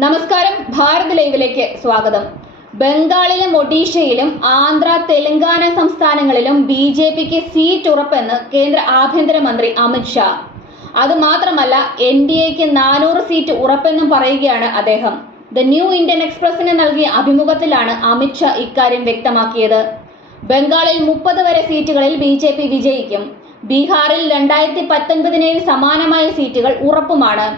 നമസ്കാരം, ഭാരത് ലൈവിലേക്ക് സ്വാഗതം. ബംഗാളിലും ഒഡീഷയിലും ആന്ധ്ര, തെലങ്കാന സംസ്ഥാനങ്ങളിലും ബി.ജെ.പിക്ക് സീറ്റ് ഉറപ്പെന്ന് കേന്ദ്ര ആഭ്യന്തരമന്ത്രി അമിത് ഷാ. അതുമാത്രമല്ല, NDAക്ക് 400 സീറ്റ് ഉറപ്പെന്നും പറയുകയാണ് അദ്ദേഹം. ദ ന്യൂ ഇന്ത്യൻ എക്സ്പ്രസിന് നൽകിയ അഭിമുഖത്തിലാണ് അമിത് ഷാ ഇക്കാര്യം വ്യക്തമാക്കിയത്. ബംഗാളിൽ 30 വരെ സീറ്റുകളിൽ ബി.ജെ.പി വിജയിക്കും. ബീഹാറിൽ 2019 സമാനമായ സീറ്റുകൾ ഉറപ്പുമാണ്.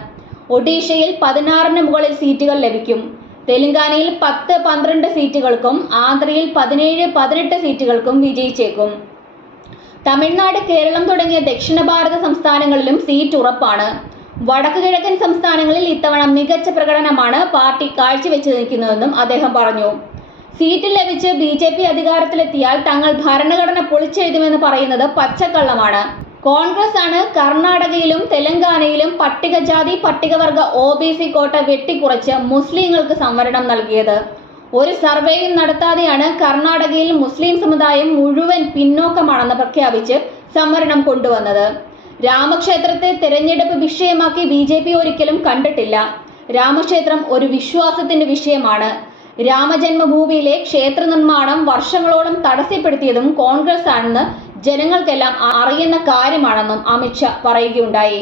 ഒഡീഷയിൽ 16 മുകളിൽ സീറ്റുകൾ ലഭിക്കും. തെലങ്കാനയിൽ 10-12 സീറ്റുകൾക്കും ആന്ധ്രയിൽ 17-18 സീറ്റുകൾക്കും വിജയിച്ചേക്കും. തമിഴ്നാട്, കേരളം തുടങ്ങിയ ദക്ഷിണ ഭാരത സംസ്ഥാനങ്ങളിലും സീറ്റ് ഉറപ്പാണ്. വടക്കു കിഴക്കൻ സംസ്ഥാനങ്ങളിൽ ഇത്തവണ മികച്ച പ്രകടനമാണ് പാർട്ടി കാഴ്ചവെച്ച് നിൽക്കുന്നതെന്നും അദ്ദേഹം പറഞ്ഞു. സീറ്റ് ലഭിച്ച് ബി.ജെ.പി അധികാരത്തിലെത്തിയാൽ തങ്ങൾ ഭരണഘടന പൊളിച്ചെഴുതുമെന്ന് പറയുന്നത് പച്ചക്കള്ളമാണ്. കോൺഗ്രസ് ആണ് കർണാടകയിലും തെലങ്കാനയിലും പട്ടികജാതി പട്ടികവർഗ OBC കോട്ട വെട്ടിക്കുറച്ച് മുസ്ലിങ്ങൾക്ക് സംവരണം നൽകിയത്. ഒരു സർവേയും നടത്താതെയാണ് കർണാടകയിൽ മുസ്ലിം സമുദായം മുഴുവൻ പിന്നോക്കമാണെന്ന് പ്രഖ്യാപിച്ച് സംവരണം കൊണ്ടുവന്നത്. രാമക്ഷേത്രത്തെ തെരഞ്ഞെടുപ്പ് വിഷയമാക്കി ബി.ജെ.പി ഒരിക്കലും കണ്ടിട്ടില്ല. രാമക്ഷേത്രം ഒരു വിശ്വാസത്തിന്റെ വിഷയമാണ്. രാമജന്മഭൂമിയിലെ ക്ഷേത്ര നിർമ്മാണം വർഷങ്ങളോളം തടസ്സപ്പെടുത്തിയതും കോൺഗ്രസ് ആണെന്ന് ജനങ്ങൾക്കെല്ലാം അറിയുന്ന കാര്യമാണെന്നും അമിത് ഷാ പറയുകയുണ്ടായി.